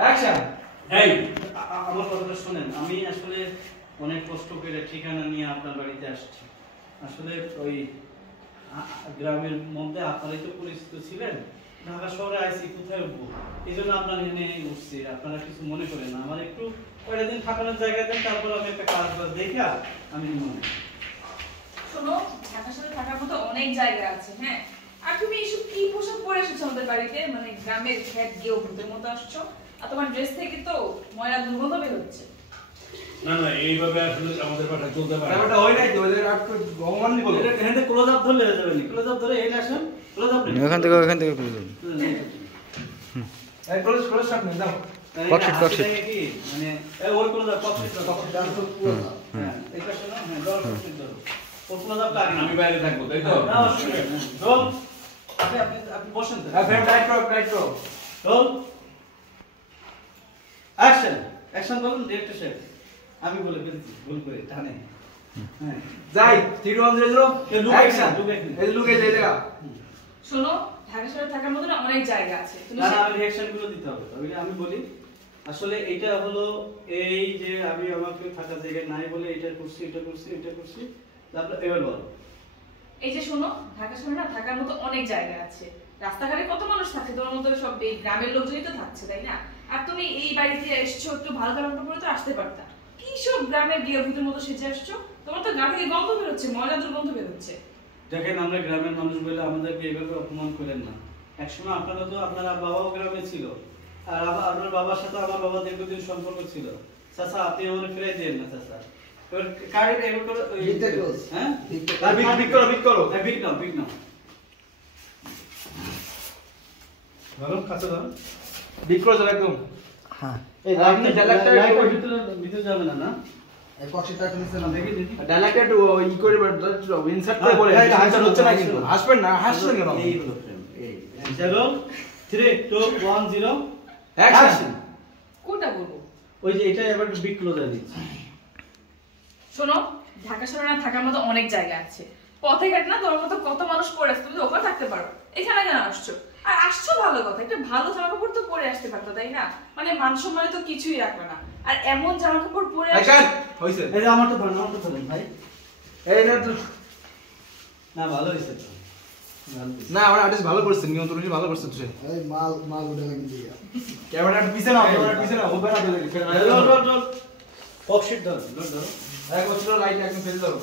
Action. এই আমার কথাটা শুনেন, আমি আসলে অনেক কষ্ট করে ঠিকানা নিয়ে আপনার বাড়িতে আসছি। আসলে ওই গ্রামের মধ্যে আপনারাই তো পরিচিত ছিলেন, ঢাকা শহরে আইসি কোথায় উঠবো, এই জন্য আপনার এনে উঠছি। আপনারা কিছু মনে করেন না, আমার একটু কয়েকটা দিন থাকানোর জায়গা দেন, তারপর আমি একটা কাজ বাজ দেখে আমি মনে। শোনো, ঢাকা শহরে থাকার মতো অনেক জায়গা আছে, হ্যাঁ। আর তুমি এইসব কি পোশাক পরে এসেছো আমাদের বাড়িতে, মানে গ্রামের খ্যাত গিয়েও ভূতের মতো আসছো। আর তোমার ড্রেস থেকে তো ময়লা দুর্গন্ধ বের হচ্ছে। না না, এইভাবে আসলে আমাদের পাটা চলতে পারে। ব্যাপারটা হয় নাই তো, ওদের আর তো ভগবান নি বলো। এখানে ক্লোজ আপ ধরলে হয়ে যাবে নি, ক্লোজ আপ ধরে এই আসেন, ক্লোজ আপ নেই, ওখান থেকে ক্লোজ আপ। এই ক্লোজ আপ নেই, দাও। ককশিট কি মানে এই ওর ক্লোজ আপ ককশিট দাও তো পুরো। হ্যাঁ এটা শোনো, হ্যাঁ দাও ককশিট দাও। ও ক্লোজ আপ লাগে, আমি বাইরে থাকবো তাই তো? না অসুবিধা নেই। চল আপনি বসেন তো। হ্যাঁ ফ্রেম টাইট করো। চল অ্যাকশন। অ্যাকশন বলুন ডিরেক্টর সাহেব। আমি বলে ফেলছি ভুল করে টানে। হ্যাঁ যাই 3 2 1 0 অ্যাকশন। এই লুকে যাই দেখা। শোনো, ঢাকা শহরে থাকার মতো না অনেক জায়গা আছে। তুমি না আমি রিঅ্যাকশন গুলো দিতে হবে। আমি বলি আসলে এইটা হলো এই যে আমি আমাকে থাকা জায়গায় নাই বলে এটা করছি, এটা করছি, এটা করছি, তারপর এবার বল। এই যে শোনো, ঢাকা শহরে না থাকার মতো অনেক জায়গা আছে। রাস্তাঘাটে কত মানুষ থাকে, তোমার মতো সব এই গ্রামের লোকজনই তো থাকছে, তাই না? আর তুমি এই বাড়িতে এসছো, একটু ভালো কাপড় পরে তো আসতে পারতা। কি সব গ্রামের গিয়ে ভূতের মতো সেজে আসছো? তোমার তো গা থেকে গন্ধ বের হচ্ছে, ময়লা দুর্গন্ধ বের হচ্ছে। দেখেন আমরা গ্রামের মানুষ বলে আমাদেরকে এইভাবে অপমান করেন না। একসময় আপনারা তো আপনার বাবাও গ্রামে ছিল, আর আপনার বাবার সাথে আমার বাবা দীর্ঘদিন সম্পর্ক ছিল। চাচা আপনি আমার ফিরাই দিয়েন না চাচা। এবার কার্ড এবার করে হ্যাঁ বিট করো হ্যাঁ বিট নাও ধরো কাছে ধরো বিট করো যাবে একদম। হ্যাঁ এই আপনি ডায়ালগটা ভিতরে যাবে না না এই কক্সিটা নিচে না দেখি ডায়ালগটা একটু ই করে ইনসার্ট করে বলে হাসা হচ্ছে না কিন্তু হাসবেন না হাসছেন কেন এই হলো ফ্রেম এই চলো 3 2 1 0 অ্যাকশন। কোনটা বলবো? ওই যে এটা এবার বিট ক্লোজার দিচ্ছি। শোনো, ঢাকা শহরে না থাকার মতো অনেক জায়গা আছে। পথে ঘাট না তোমার মতো কত মানুষ পড়ে আছে, তুমি তো ওখানে থাকতে পারো। এখানে কেন আসছো? আর আসছো ভালো কথা, একটা ভালো জামা কাপড় তো পরে আসতে পারতো, তাই না? মানে মান সম্মানে তো কিছুই রাখবে না। আর এমন জামা কাপড় পরে অ্যাকশন হইছে। এই যে আমারটা ধরেন ভাই। এই না তো না ভালো হইছে তো। না আমার আর্টিস্ট ভালো করছেন, নিয়ন্ত্রণ ভালো করছেন তুই। এই মাল উঠে লাগি দিয়া ক্যামেরাটা পিছে নাও, ক্যামেরাটা পিছে নাও, ওপরে না দিলে রোল ককশিট ধরো এক বছর লাইট একদম ফেলে দাও।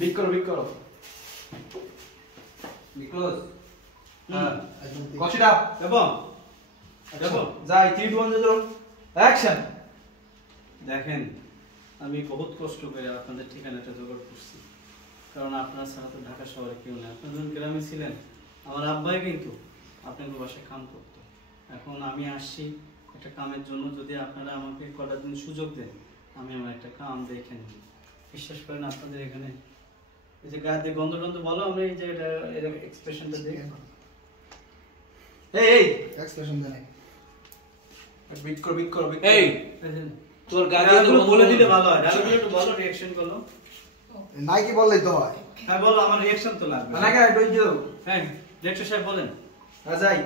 বিট করো বিট ক্লোজ। হ্যাঁ কক্সিটা এবং যাই 3 2 1 0 অ্যাকশন। দেখেন আমি বহুত কষ্ট করে আপনাদের ঠিকানাটা জোগাড় করছি, কারণ আপনার ছাড়া তো ঢাকা শহরে কেউ নেই। আপনার যখন গ্রামে ছিলেন আমার আব্বাই কিন্তু আপনাদের বাসায় কাম করতো। এখন আমি আসছি একটা কামের জন্য, যদি আপনারা আমাকে কটা দিন সুযোগ দেন আমি আমার একটা কাম দেখে নিই। বিশ্বাস করেন আপনাদের এখানে এই যে গায়ে গন্ধ টন্ধ বলো, আমরা এই যে এটা এরকম এক্সপ্রেশনটা দিই। এই এক্সপ্রেশন দেন বিট করো এই তোর গাড়ি তো বলে দিলে ভালো হয়, ডায়লগগুলো একটু বলো, রিঅ্যাকশন করো। নাইকি বললেই তো হয়। হ্যাঁ বলো, আমার রিঅ্যাকশন তো লাগবে। নাকি ডই দাও। হ্যাঁ ডিরেক্টর সাহেব বলেন। যাই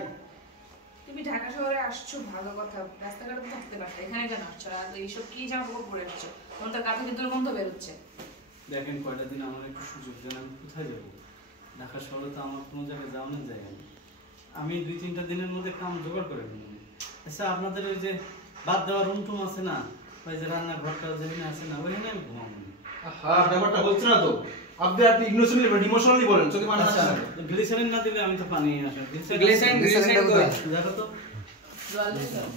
তুমি ঢাকা শহরে আসছো ভালো কথা, রাস্তাঘাটে তো থাকতে পারতো, এখানে কেন আসছো? আর এইসব কি জামা কাপড় পরে আসছো? তোমার তো গা থেকে দুর্গন্ধ বের হচ্ছে। দেখেন কয়টা দিন আমার একটু সুযোগ দেন, আমি কোথায় যাবো? ঢাকা শহরে তো আমার কোনো জায়গায় যাওয়ানোর জায়গা নেই। আমি 2-3টা দিনের মধ্যে কাম জোগাড় করে নেব। আচ্ছা আপনাদের ওই যে বাদ দেওয়ার রুম টুম আছে না, ওই যে রান্নাঘরটা যেখানে আছে না, ওইখানে আমি ঘুমাবো। হ্যাঁ ব্যাপারটা হচ্ছে না তো, আপনি ইমোশনালি বলেন, চোখে পানি আসছে না। গ্লিসারিন না দিলে আমি তো পানি আসে। গ্লিসারিন দেখো তো জল দিয়ে দাও।